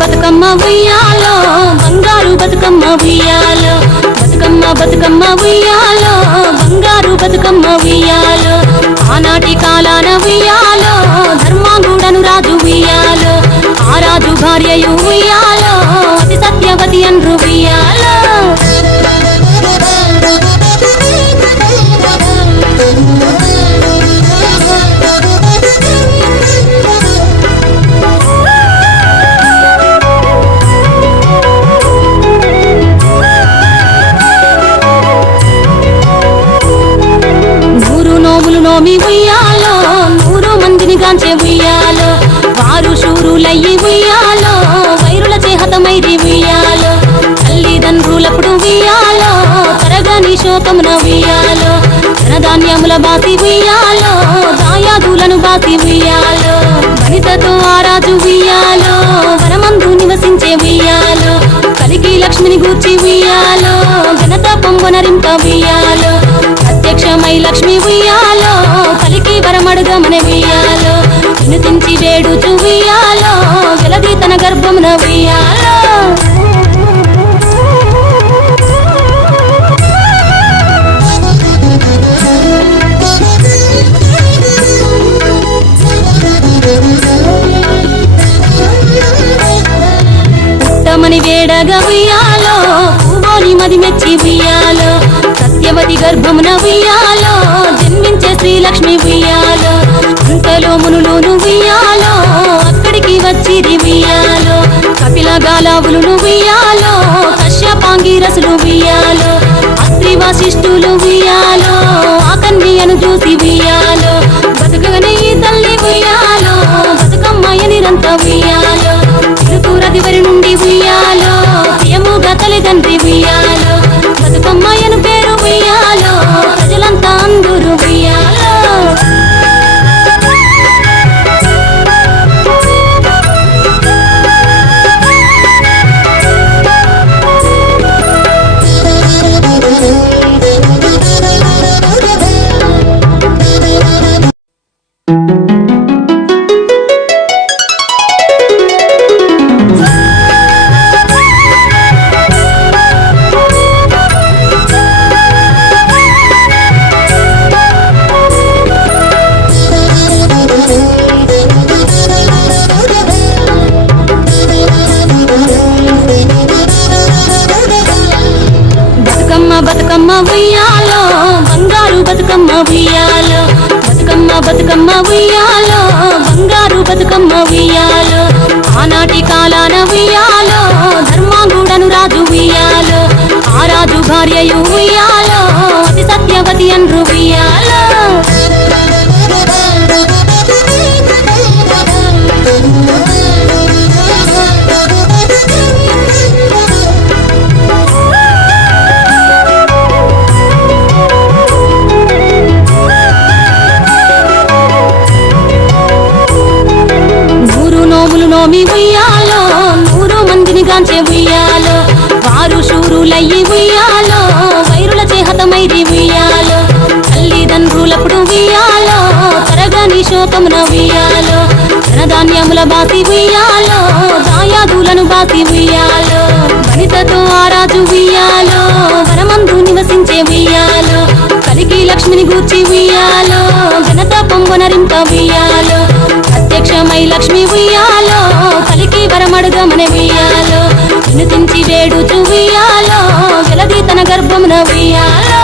బతుకమ్మ ఉయ్యాలో బంగారు బతుకమ్మ ఉయ్యాలో బతుకమ్మ బతుకమ్మ ఉయ్యాలో బంగారు బతుకమ్మ ఉయ్యాలో ఆనాటి కాలాన ఉయ్యాలో ధర్మాంగుడను రాజు ఉయ్యాలో ఆ రాజు భార్యయు ఉయ్యాలో అతి సత్యవతి అన్రు ఉయ్యాలో నోమి ఉయ్యాలో 100 మందిని గాంచే ఉయ్యాలో వారు శూరులయ్యి ఉయ్యాలో వైరుల చేహతమైరి ఉయ్యాలో తల్లిదండ్రులప్పుడు ఉయ్యాలో తరగని శోకమున ఉయ్యాలో ధనధాన్యముల బాసి ఉయ్యాలో దాయాదులను బాసి ఉయ్యాలో వనితతో ఆరాజు ఉయ్యాలో వనమందు నివసించే ఉయ్యాలో కలికి లక్ష్మిని గూర్చి ఉయ్యాలో ఘనత పొంగొనరింప ఉయ్యాలో ప్రత్యక్షమై లక్ష్మి ఉయ్యాలో కలికి వరమడుగమనే ఉయ్యాలో వినుతించి వేడుచు ఉయ్యాలో వెలది తన గర్భమున ఉయ్యాలో ఉత్తమని వేడగా ఉయ్యాలో పూవోని మది మెచ్చి ఉయ్యాలో సత్యవతి గర్భమున ఉయ్యాలో జన్మించే శ్రీలక్ష్మి ఉయ్యాలో అంతలో మునులును ఉయ్యాలో అక్కడికి వచ్చిరి ఉయ్యాలో కపిల గాలావులు ఉయ్యాలో కశ్యపాంగిరసులు ఉయ్యాలో అస్త్రి వశిష్ఠులు ఉయ్యాలో ఆ కన్యను చూసి ఉయ్యాలో బతుకగనే ఈ తల్లి ఉయ్యాలో బతుకమ్మయ్యనిరంత ఉయ్యాలో తిరుతూరదివరి నుండి ఉయ్యాలో ప్రియముగా తల్లిదండ్రి ఉయ్యాలో బతుకమ్మయ్యను పేరు ఉయ్యాలో ప్రజలంతా అందరూ ఉయ్యాలో బతుకమ్మ ఉయ్యాలో బంగారు బతుకమ్మ ఉయ్యాలో బతుకమ్మ బతుకమ్మ ఉయ్యాలో బంగారు బతుకమ్మ ఉయ్యాలో ఆనాటి కాలాన ఉయ్యాలో ధర్మాంగుడను రాజు ఉయ్యాలో ఆ రాజు భార్యయు ఉయ్యాలో అతి సత్యవతి అన్రు ఉయ్యాలో నోమి ఉయ్యాలో 100 మందిని గాంచే ఉయ్యాలో వారు శూరులయ్యి ఉయ్యాలో వైరుల చేహతమైరి ఉయ్యాలో తల్లిదండ్రులప్పుడు ఉయ్యాలో తరగని శోకమున ఉయ్యాలో ధనధాన్యముల బాసి ఉయ్యాలో దాయాదులను బాసి ఉయ్యాలో వనితతో ఆరాజు ఉయ్యాలో వనమందు నివసించే ఉయ్యాలో కలికి లక్ష్మిని గూర్చి ఉయ్యాలో ఘనత పొంగొనరింప ఉయ్యాలో ప్రత్యక్షమై లక్ష్మి ఉయ్యాలో కలికి వరమడుగమనే ఉయ్యాలో వినుతించి వేడుచు ఉయ్యాలో వెలది తన గర్భమున ఉయ్యాలో